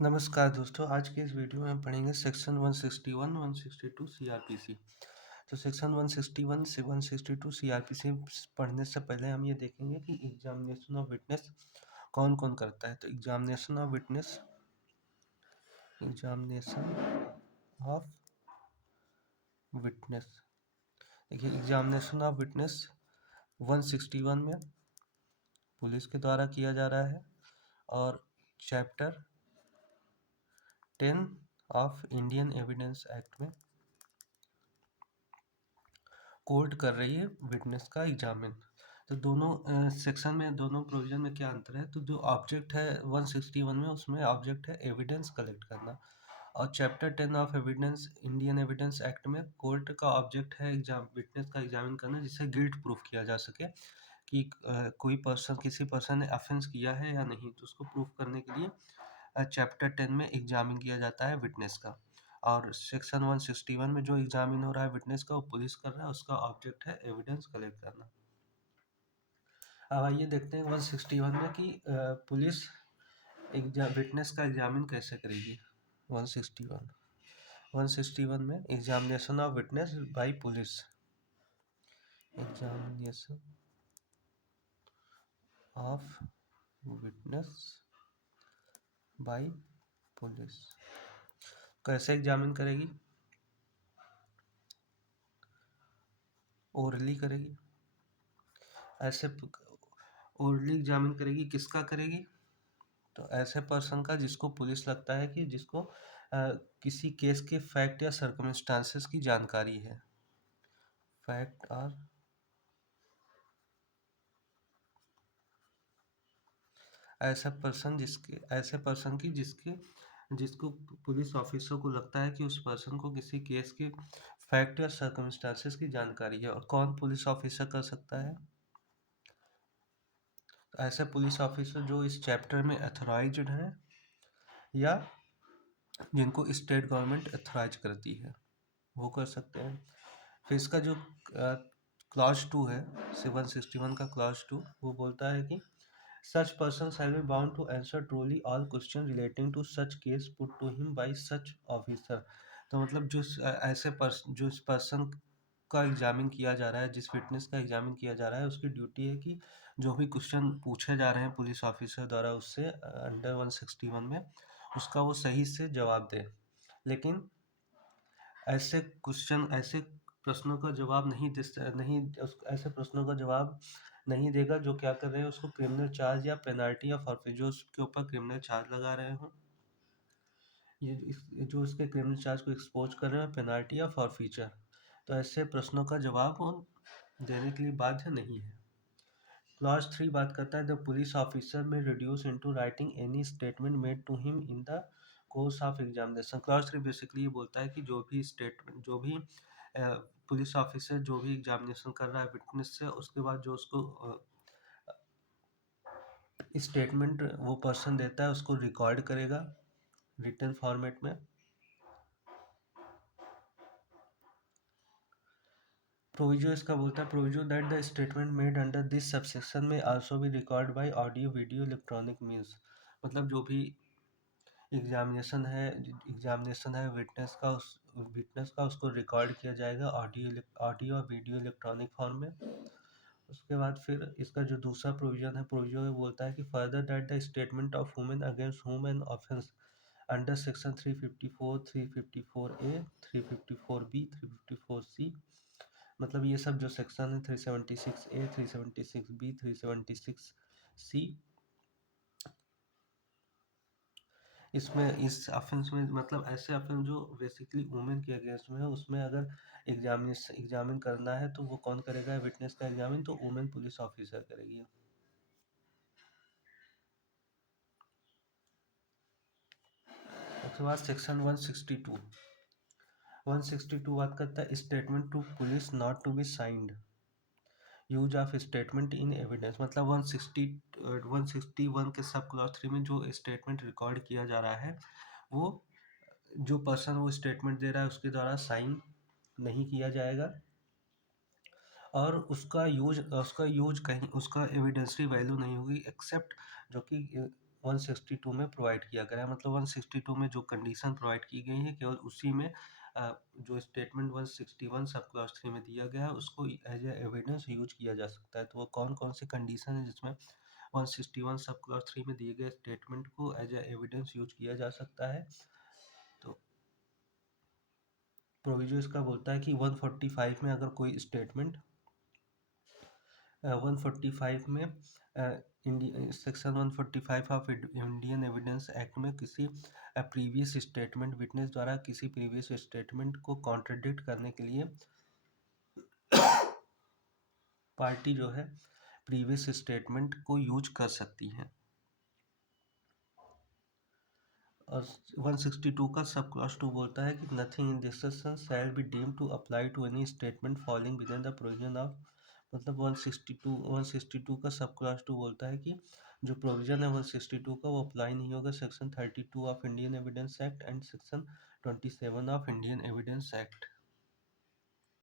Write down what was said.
नमस्कार दोस्तों, आज के इस वीडियो में हम पढ़ेंगे सेक्शन 161, 162 सीआरपीसी। तो सेक्शन 161 से 162 सीआरपीसी पढ़ने से पहले हम ये देखेंगे कि एग्जामिनेशन ऑफ विटनेस कौन-कौन करता है। तो एग्जामिनेशन ऑफ विटनेस देखिए, एग्जामिनेशन ऑफ विटनेस 161 में पुलिस के द्वारा किया जा रहा है और chapter 10 of Indian evidence act में कोर्ट कर रही है विटनेस का एग्जामिन। तो दोनों सेक्शन में, दोनों प्रोविजन में क्या अंतर है? तो जो ऑब्जेक्ट है 161 में, उसमें ऑब्जेक्ट है एविडेंस कलेक्ट करना, और chapter 10 of evidence Indian evidence act में कोर्ट का ऑब्जेक्ट है एग्जाम विटनेस का एग्जामिन करना, जिससे गिल्ट प्रूफ किया जा सके कि कोई पर्सन, किसी पर्सन ने ऑफेंस किया है या नहीं। तो उसको प्रूफ करने के लिए चैप्टर 10 में एग्जामिन किया जाता है विटनेस का। और सेक्शन 161 में जो एग्जामिन हो रहा है विटनेस का, वो पुलिस कर रहा है, उसका ऑब्जेक्ट है एविडेंस कलेक्ट करना। अब आइए देखते हैं 161 में कि पुलिस विटनेस का एग्जामिन कैसे करेगी। 161 161 में examination of witness bye police. Examination of witness bye police कैसे एग्जामिन करेगी? ओरली करेगी। ऐसे ओरली एग्जामिन करेगी, किसका करेगी? तो ऐसे पर्सन का जिसको पुलिस लगता है कि जिसको किसी केस के फैक्ट या सर्कमस्टांसेस की जानकारी है। फैक्ट और ऐसा पर्सन की जिसको पुलिस ऑफिसर को लगता है कि उस पर्सन को किसी केस के फैक्ट या सर्कमस्टांसेस की जानकारी है। और कौन पुलिस ऑफिसर कर सकता है? ऐसे पुलिस ऑफिसर जो इस चैप्टर में अथॉराइज्ड हैं या जिनको स्टेट गवर्नमेंट अथॉराइज करती है, वो कर सकते हैं। फिर इसका जो क्लॉज 2 है, 761 का क्लॉज 2, वो बोलता है कि such person shall be bound to answer truly all question relating to such case put to him by such officer. तो मतलब जो इस पर्सन का एग्जामिन किया जा रहा है, जिस विटनेस का एग्जामिन किया जा रहा है, उसकी ड्यूटी है कि जो भी क्वेश्चन पूछे जा रहे हैं पुलिस ऑफिसर द्वारा उससे अंडर 161 में, उसका वो सही से जवाब दे। लेकिन ऐसे प्रश्नों का जवाब ऐसे प्रश्नों का जवाब नहीं देगा जो क्या कर रहे हैं, उसको क्रिमिनल चार्ज या पेनल्टी या फॉरफिट, जो उसके ऊपर क्रिमिनल चार्ज लगा रहे हो, जो इसके क्रिमिनल चार्ज को एक्सपोज कर रहे हैं, पेनल्टी या फॉरफीचर। तो ऐसे प्रश्नों का जवाब वो देने के लिए बाध्य नहीं है। क्लॉज 3 बात करता है the police officer may reduce into writing any statement made to him in the course of examination. Clause 3 basically ये बोलता है कि जो भी पुलिस ऑफिसर जो भी एग्जामिनेशन कर रहा है विटनेस से, उसके बाद जो उसको स्टेटमेंट वो पर्सन देता है, उसको रिकॉर्ड करेगा रिटन फॉर्मेट में। प्रोविजो इसका बोलता है proviso that the statement made under this subsection में also be recorded by audio video electronic means. मतलब जो भी एग्जामिनेशन है विटनेस का उसको रिकॉर्ड किया जाएगा ऑडियो और वीडियो इलेक्ट्रॉनिक फॉर्म में। उसके बाद फिर इसका जो दूसरा प्रोविजन है, प्रोविजन बोलता है कि further that the statement of women against हुम an offence under section 354, 354A, 354B, 354C, मतलब ये सब जो सेक्शन है 376A, 376B, 376C, इसमें इस ऑफेंस में, मतलब ऐसे ऑफेंस जो बेसिकली वुमेन के अगेंस्ट में है, उसमें अगर एग्जामिन करना है तो वो कौन करेगा विटनेस का एग्जामिन? तो वुमेन पुलिस ऑफिसर करेगी। उसके बाद सेक्शन 162 बात करता है statement to police not to be signed, use of statement in evidence. मतलब 161 के सब क्लॉज 3 में जो स्टेटमेंट रिकॉर्ड किया जा रहा है, वो जो पर्सन वो स्टेटमेंट दे रहा है उसके द्वारा साइन नहीं किया जाएगा, और उसका यूज कहीं, उसका एविडेंसरी वैल्यू नहीं होगी, एक्सेप्ट जो कि 162 में प्रोवाइड किया गया है। मतलब 162 में जो कंडीशन प्रोवाइड की गई है केवल उसी में जो स्टेटमेंट 161 सब क्लॉज 3 में दिया गया है उसको एज ए एविडेंस यूज किया जा सकता है। तो वो कौन कौन सी कंडीशन है जिसमें 161 सब क्लॉज 3 में दिए गए स्टेटमेंट को एज ए एविडेंस यूज किया जा सकता है? तो प्रोविजो इसका बोलता है कि 145 में अगर कोई स्टेटमेंट 145 में section 145 of Indian evidence act में किसी प्रीवियस स्टेटमेंट विटनेस द्वारा किसी प्रीवियस स्टेटमेंट को कॉन्ट्रडिक्ट करने के लिए पार्टी जो है प्रीवियस स्टेटमेंट को यूज कर सकती है। और 162 का सब क्लॉज 2 बोलता है कि nothing in this section shall be deemed to apply to any statement falling within the provision of, मतलब 162 का सब क्लॉज 2 बोलता है कि जो प्रोविजन है 162 का वो अप्लाई नहीं होगा section 32 of Indian evidence act and section 27 of Indian evidence act.